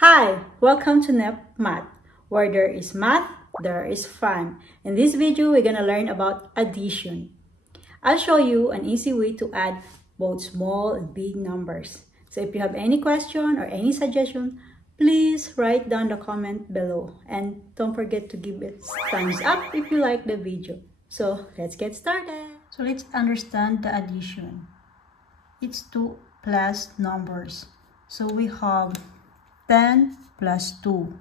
Hi, welcome to NEP Math, where there is math, there is fun. In this video, we're gonna learn about addition. I'll show you an easy way to add both small and big numbers. So if you have any question or any suggestion, please write down the comment below. And don't forget to give it thumbs up if you like the video. So let's get started. So let's understand the addition. It's two plus numbers. So we have 10 plus 2.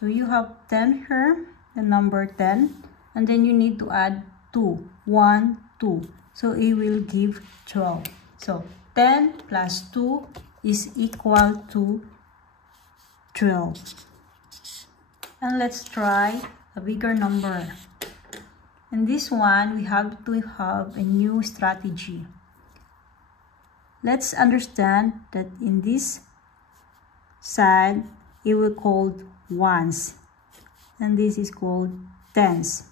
So you have 10 here, the number 10, and then you need to add 2. 1, 2. So it will give 12. So 10 plus 2 is equal to 12. And let's try a bigger number. In this one, we have to have a new strategy. Let's understand that in this side, it will called ones, and this is called tens.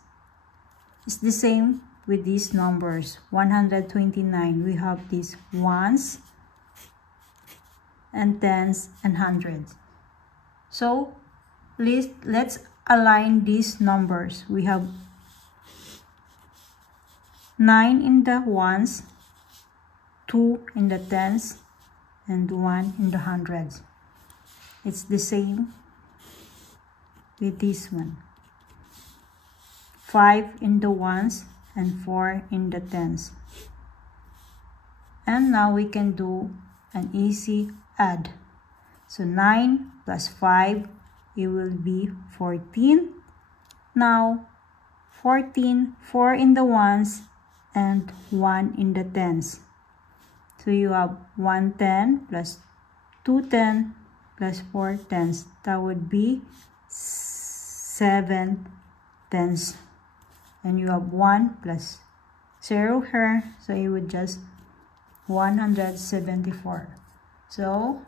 It's the same with these numbers. 129, we have these ones and tens and hundreds. So let's align these numbers. We have 9 in the ones, 2 in the tens, and 1 in the hundreds. It's the same with this one. 5 in the ones and 4 in the tens. And now we can do an easy add. So 9 plus 5, it will be 14. Now 14, 4 in the ones and 1 in the tens. So you have 110 plus 210 plus 4 tens. That would be 7 tens. And you have 1 plus 0 here. So it would just 174. So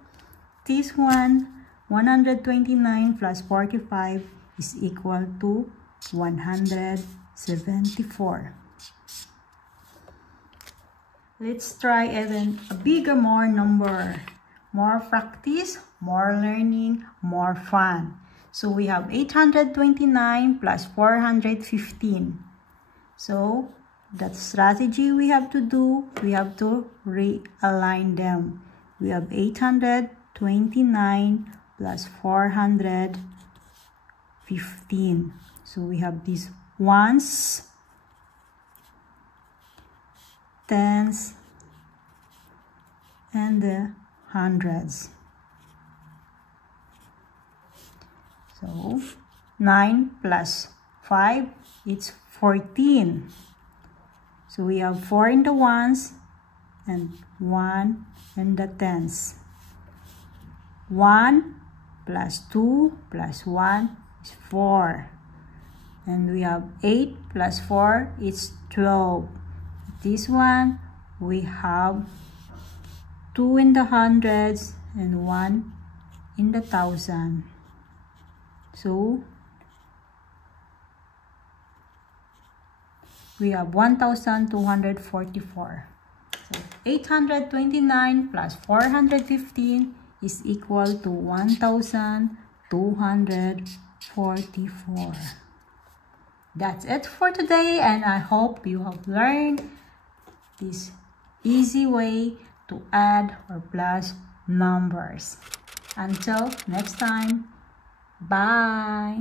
this one, 129 plus 45 is equal to 174. Let's try even a bigger more number. More practice, more learning, more fun. So we have 829 plus 415. So that strategy we have to do, we have to realign them. We have 829 plus 415. So we have these ones, tens, and the hundreds. So 9 plus 5, it's 14. So we have 4 in the ones and 1 in the tens. 1 plus 2 plus 1 is 4. And we have 8 plus 4 is 12. This one, we have 2 in the hundreds and 1 in the thousand. So we have 1,244. So 829 plus 415 is equal to 1,244. That's it for today, and I hope you have learned this easy way to add or plus numbers. Until next time, bye.